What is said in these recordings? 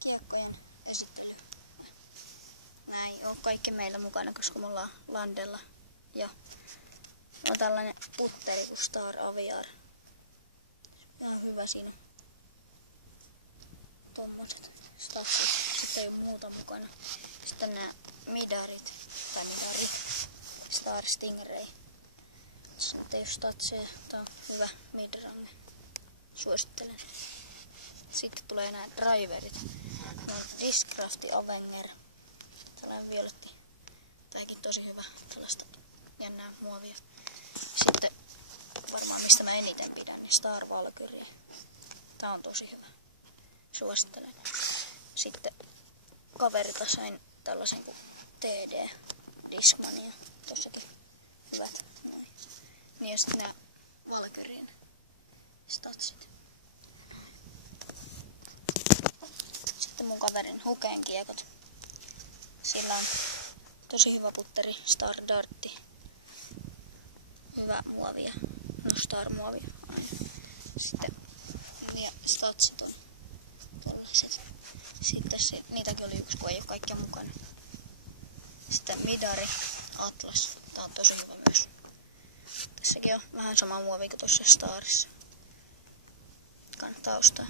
kiekkojen esittely. Nää ei oo kaikki meillä mukana, koska me ollaan landella. Ja on tällainen putteri kuin Star Aviar. Ihan hyvä siinä. Tommoset statsit. Sitten ei oo muuta mukana. Sitten nää midarit. Star Stingray. Sitten ei oo statseja. Tää on hyvä midrange. Suosittelen. Sitten tulee nämä driverit. Ne on Discrafti Avenger. Tällainen violetti. Tääkin tosi hyvä. Tällaista jännää muovia. Sitten varmaan mistä mä eniten pidän, niin Star Valkyrie. Tää on tosi hyvä. Suosittelen. Sitten kaverilta sain tällaisen kuin TD Discmania. Tossakin hyvät. Noin. Niin ja sitten nää Valkyrien statsit. Sitten mun kaverin Huken kiekot. Sillä on tosi hyvä putteri, Star Dartti. Hyvä muovia. No Star muovia aina. Sitten ja statsit on tollaiset. Sitten niitäkin oli yksi, kun ei ole kaikkia mukana. Sitten midari Atlas. Tää on tosi hyvä myös. Tässäkin on vähän sama muovi kuin tuossa Starissa. Kannattaa ostaa.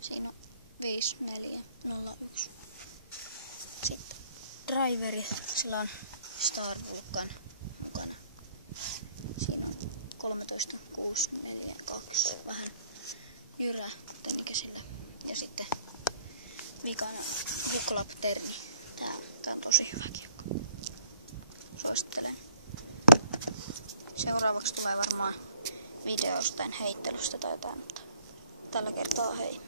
Siinä on 5401. Sitten driverit. Sillä on Star Vulcan mukana. Siinä on 13642. Vähän jyrä tänikäisillä. Ja sitten vikana Juklapterni. Tää on tosi hyvä kiekko. Suosittelen. Seuraavaksi tulee varmaan video jostain heittelystä tai jotain, mutta tällä kertaa hei.